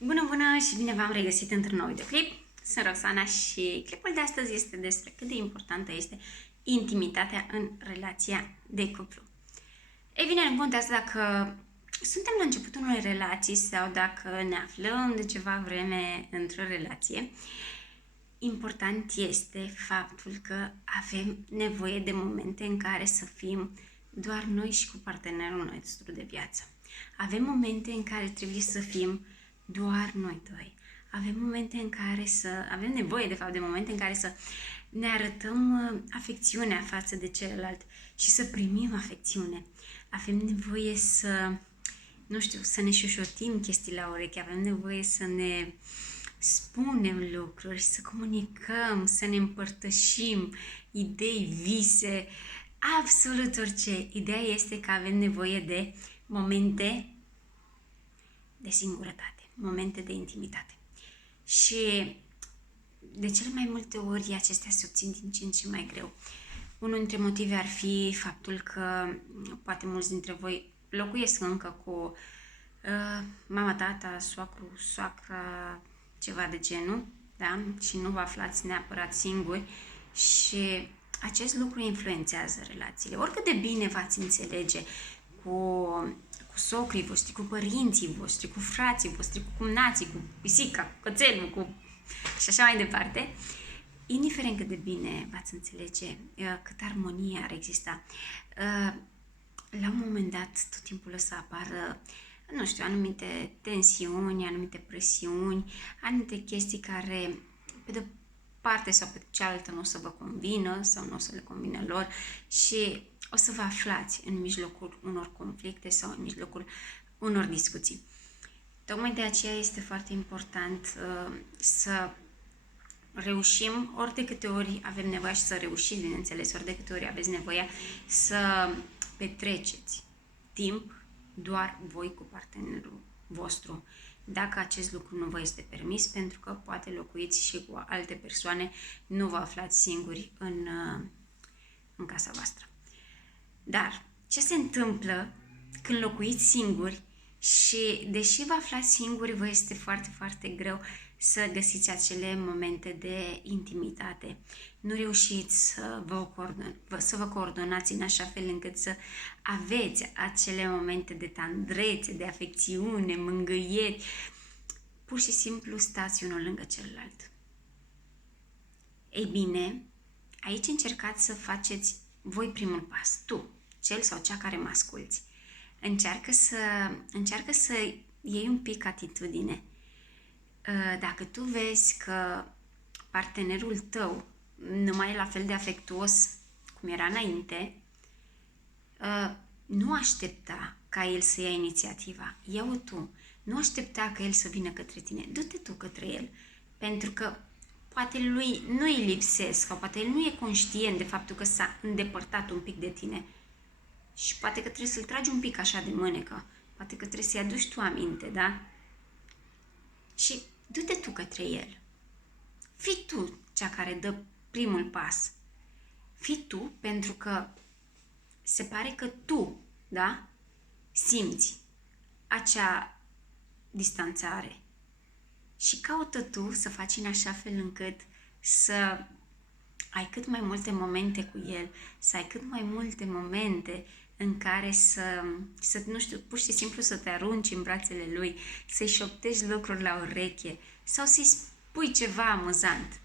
Bună, bună și bine v-am regăsit într-un nou videoclip. Sunt Roxana și clipul de astăzi este despre cât de importantă este intimitatea în relația de cuplu. Ei bine, nu contează dacă suntem la începutul unei relații sau dacă ne aflăm de ceva vreme într-o relație, important este faptul că avem nevoie de momente în care să fim doar noi și cu partenerul nostru de viață. Avem momente în care trebuie să fim doar noi doi. Avem nevoie, de fapt, de momente în care să ne arătăm afecțiunea față de celălalt și să primim afecțiune. Avem nevoie să ne șușotim chestii la ureche, avem nevoie să ne spunem lucruri, să comunicăm, să ne împărtășim idei, vise, absolut orice. Ideea este că avem nevoie de momente de singurătate, momente de intimitate. Și de cele mai multe ori acestea se obțin din ce în ce mai greu. Unul dintre motive ar fi faptul că poate mulți dintre voi locuiesc încă cu mama, tata, soacru, soacra, ceva de genul, da? Și nu vă aflați neapărat singuri și acest lucru influențează relațiile. Oricât de bine v-ați înțelege cu socrii voștri, cu părinții voștri, cu frații voștri, cu cumnații, cu pisica, cu cățelul, și așa mai departe, indiferent cât de bine v-ați înțelege, cât armonie ar exista, la un moment dat tot timpul o să apară, nu știu, anumite tensiuni, anumite presiuni, anumite chestii care, pe de parte sau pe cealaltă, nu o să vă convină sau nu o să le convină lor și o să vă aflați în mijlocul unor conflicte sau în mijlocul unor discuții. Tocmai de aceea este foarte important să reușim, ori de câte ori avem nevoie și să reușiți, bineînțeles, ori de câte ori aveți nevoie să petreceți timp doar voi cu partenerul vostru, dacă acest lucru nu vă este permis, pentru că poate locuiți și cu alte persoane, nu vă aflați singuri în casa voastră. Dar ce se întâmplă când locuiți singuri și deși vă aflați singuri, vă este foarte, foarte greu să găsiți acele momente de intimitate. Nu reușiți să vă coordonați în așa fel încât să aveți acele momente de tandrețe, de afecțiune, mângâieri. Pur și simplu stați unul lângă celălalt. Ei bine, aici încercați să faceți voi primul pas. Tu, cel sau cea care mă asculți. Încearcă să iei un pic atitudine. Dacă tu vezi că partenerul tău nu mai e la fel de afectuos cum era înainte, nu aștepta ca el să ia inițiativa. Ia-o tu. Nu aștepta ca el să vină către tine. Du-te tu către el. Pentru că poate lui nu îi lipsesc sau poate el nu e conștient de faptul că s-a îndepărtat un pic de tine. Și poate că trebuie să-l tragi un pic așa de mânecă. Poate că trebuie să-i aduci tu aminte, da? Și du-te tu către el. Fii tu cea care dă primul pas. Fii tu pentru că se pare că tu, da? Simți acea distanțare. Și caută tu să faci în așa fel încât să ai cât mai multe momente cu el, să ai cât mai multe momente în care nu știu, pur și simplu să te arunci în brațele lui, să-i șoptești lucruri la ureche sau să-i spui ceva amuzant.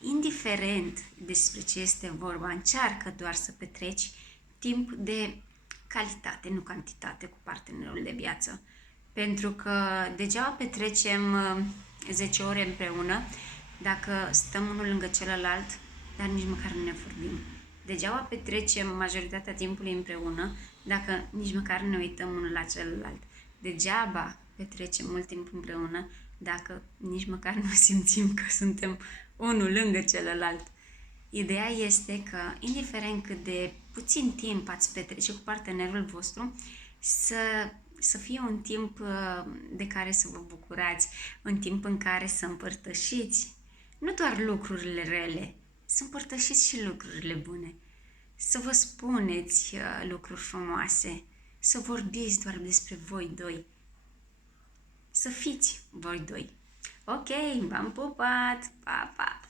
Indiferent despre ce este vorba, încearcă doar să petreci timp de calitate, nu cantitate cu partenerul de viață. Pentru că degeaba petrecem 10 ore împreună dacă stăm unul lângă celălalt, dar nici măcar nu ne vorbim. Degeaba petrecem majoritatea timpului împreună dacă nici măcar nu ne uităm unul la celălalt. Degeaba petrecem mult timp împreună dacă nici măcar nu simțim că suntem unul lângă celălalt. Ideea este că, indiferent cât de puțin timp ați petrece cu partenerul vostru, să fie un timp de care să vă bucurați, un timp în care să împărtășiți nu doar lucrurile rele, să împărtășiți și lucrurile bune, să vă spuneți lucruri frumoase, să vorbiți doar despre voi doi. să fiți voi doi. Ok, v-am pupat! Pa, pa!